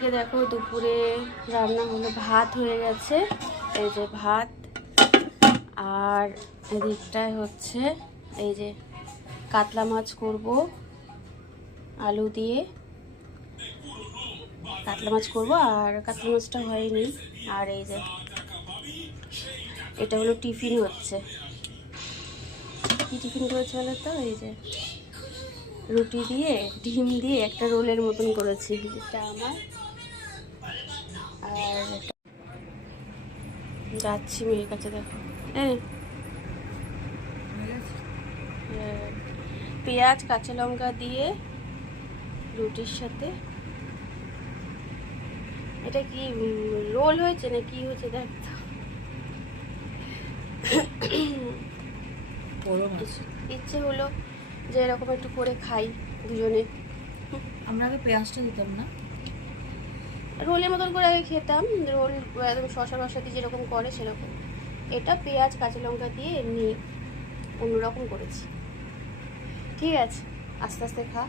আজকে দেখো দুপুরে রান্না হলো, ভাত হয়ে গেছে, এই যে ভাত, আর এদিকটায় হচ্ছে এই যে কাতলা মাছ করব আলু দিয়ে, কাতলা মাছ করব, আর কাতলা মাছটা হয়নি। আর এই যে এটা হলো টিফিন হচ্ছে, কি টিফিন করেছে বলো তো, এই যে রুটি দিয়ে ডিম দিয়ে একটা রোলের মতন করেছি, এটা আমার। আর যাচ্ছি মেয়ের কাছে, দেখো পেঁয়াজ কাঁচা লঙ্কা দিয়ে রুটির সাথে, এটা কি রোল হয়েছে না কি হয়েছে দেখ তো। ইচ্ছে হলো যে এরকম একটু করে খাই দুজনে। আমরা আগে পেঁয়াজটা দিতাম না, রোলের মতন করে আগে খেতাম, রোল একদম শসা মশা দিয়ে যেরকম করে সেরকম। এটা পেঁয়াজ কাঁচা লঙ্কা দিয়ে এমনি অন্যরকম করেছি। ঠিক আছে, আস্তে আস্তে খা।